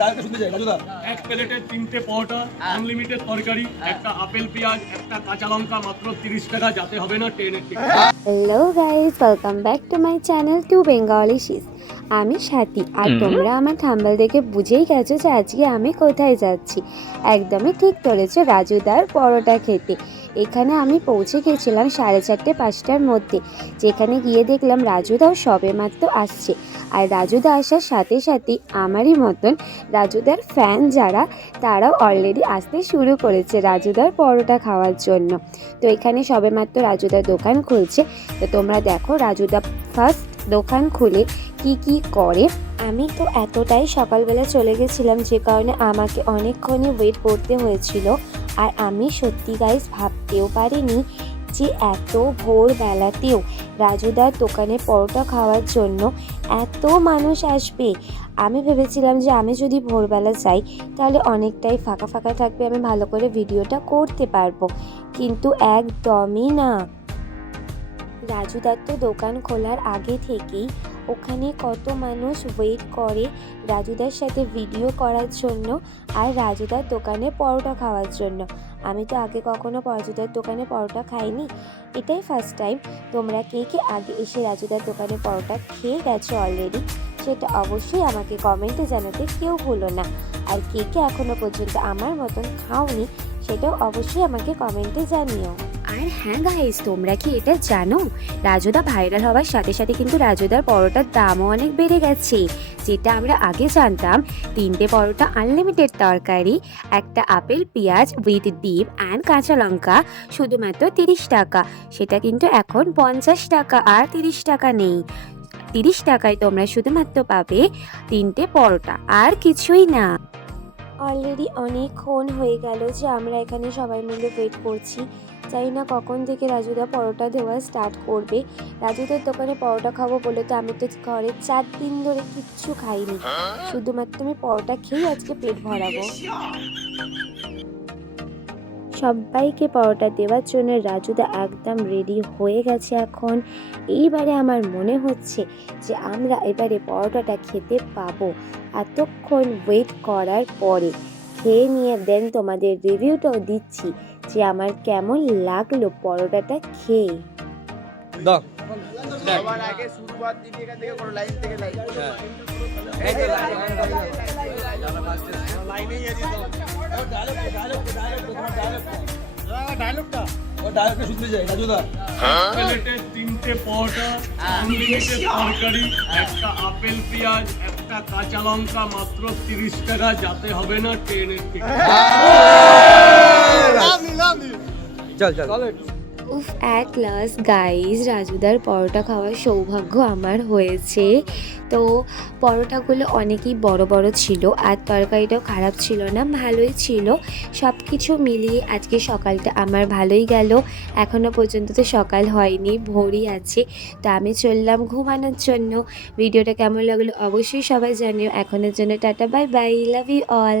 এক প্লেটে তিনটে পরোটা আনলিমিটেড তরকারি একটা আপেল পেঁয়াজ একটা কাঁচা লঙ্কা মাত্র তিরিশ টাকা যাতে হবে না ট্রেনের hello guys welcome back to my channel to Bengali শিস আমি সাথী আর তোমরা আমার থাম্বেল দেখে বুঝেই গেছো যে আজকে আমি কোথায় যাচ্ছি। একদমই ঠিক ধরেছো রাজুদার পরোটা খেতে। এখানে আমি পৌঁছে গেছিলাম সাড়ে চারটে, পাঁচটার মধ্যে। যেখানে গিয়ে দেখলাম রাজুদাও সবে মাত্র আসছে। আর রাজুদা আসার সাথে সাথে আমারই মতন রাজুদার ফ্যান যারা, তারাও অলরেডি আসতে শুরু করেছে রাজুদার পরোটা খাওয়ার জন্য। তো এখানে সবেমাত্র রাজুদার দোকান খুলছে। তো তোমরা দেখো রাজুদা ফার্স্ট দোকান খুলে কি কি করে। আমি তো এতটাই সকালবেলা চলে গেছিলাম যে কারণে আমাকে অনেকক্ষণই ওয়েট করতে হয়েছিল। আর আমি সত্যি গাইজ ভাবতেও পারিনি যে এত ভোরবেলাতেও রাজুদার দোকানে পরোটা খাওয়ার জন্য এত মানুষ আসবে। আমি ভেবেছিলাম যে আমি যদি ভোরবেলা যাই, তাহলে অনেকটাই ফাঁকা ফাঁকা থাকবে, আমি ভালো করে ভিডিওটা করতে পারব। কিন্তু একদমই না। রাজুদার তো দোকান খোলার আগে থেকেই ওখানে কত মানুষ ওয়েট করে রাজুদার সাথে ভিডিও করার জন্য আর রাজুদার দোকানে পরোটা খাওয়ার জন্য। আমি তো আগে কখনো রাজুদার দোকানে পরোটা খাইনি। এটাই ফার্স্ট টাইম তোমরা কে কে আগে এসে রাজুদার দোকানে পরোটা খেয়ে গেছো অলরেডি সেটা অবশ্যই আমাকে কমেন্টে জানাতে কেউ ভুলো না। আর কে কে এখনও পর্যন্ত আমার মতন খাওনি, সেটাও অবশ্যই আমাকে কমেন্টে জানিও। আর হ্যাঁ গাইস তোমরা কি এটা জানো? রাজুদা ভাইরাল হওয়ার সাথে সাথে কিন্তু রাজুদার পরোটার দামও অনেক বেড়ে গেছে। যেটা আমরা আগে জানতাম, তিনটে পরোটা আনলিমিটেড তরকারি, একটা আপেল, পেঁয়াজ উইথ ডিম অ্যান্ড কাঁচা লঙ্কা, শুধুমাত্র তিরিশ টাকা। সেটা কিন্তু এখন পঞ্চাশ টাকা আর তিরিশ টাকা নেই। তিরিশ টাকায় তোমরা শুধুমাত্র পাবে তিনটে পরোটা, আর কিছুই না। অলরেডি অনেকক্ষণ হয়ে গেল যে আমরা এখানে সবাই মিলে ওয়েট করছি। জানি না কখন থেকে রাজুদা পরোটা দেওয়া স্টার্ট করবে। রাজুদের দোকানে পরোটা খাব বলে তো আমি তো ঘরে চার দিন ধরে কিচ্ছু খাইনি। শুধুমাত্র আমি পরোটা খেয়েই আজকে পেট ভরাবো। সবাইকে পরোটা দেওয়ার জন্য রাজুদা একদম রেডি হয়ে গেছে এখন। এইবারে আমার মনে হচ্ছে যে আমরা এবারে পরোটাটা খেতে পাবো। এতক্ষণ ওয়েট করার পরে খেয়ে নিয়ে দেন তোমাদের রিভিউটাও দিচ্ছি যে আমার কেমন লাগল পরোটাটা খেয়ে। সবার আগে শুরুয়াত দিবি এখান থেকে কোনো লাইন থেকে লাইন ডায়লগটা ও ডায়লগটা শুনতে চাই রাজুদা। প্লেটে তিনটে পরোটা আনলিমিটেড তরকারি একটা আপেল পেঁয়াজ একটা কাঁচা লঙ্কা মাত্র তিরিশ টাকা যাতে হবে না ট্রেনের টিকিট। চল চল। উফ অ্যাট লাস্ট গাইজ রাজুদার পরোটা খাওয়ার সৌভাগ্য আমার হয়েছে। তো পরোটাগুলো অনেকই বড় বড় ছিল, আর তরকারিটাও খারাপ ছিল না, ভালোই ছিল। সব কিছু মিলিয়ে আজকে সকালটা আমার ভালোই গেল। এখনও পর্যন্ত তো সকাল হয়নি, ভোরই আছে। তো আমি চললাম ঘুমানোর জন্য। ভিডিওটা কেমন লাগল অবশ্যই সবাই জানিও। এখনের জন্য tata bye bye love you all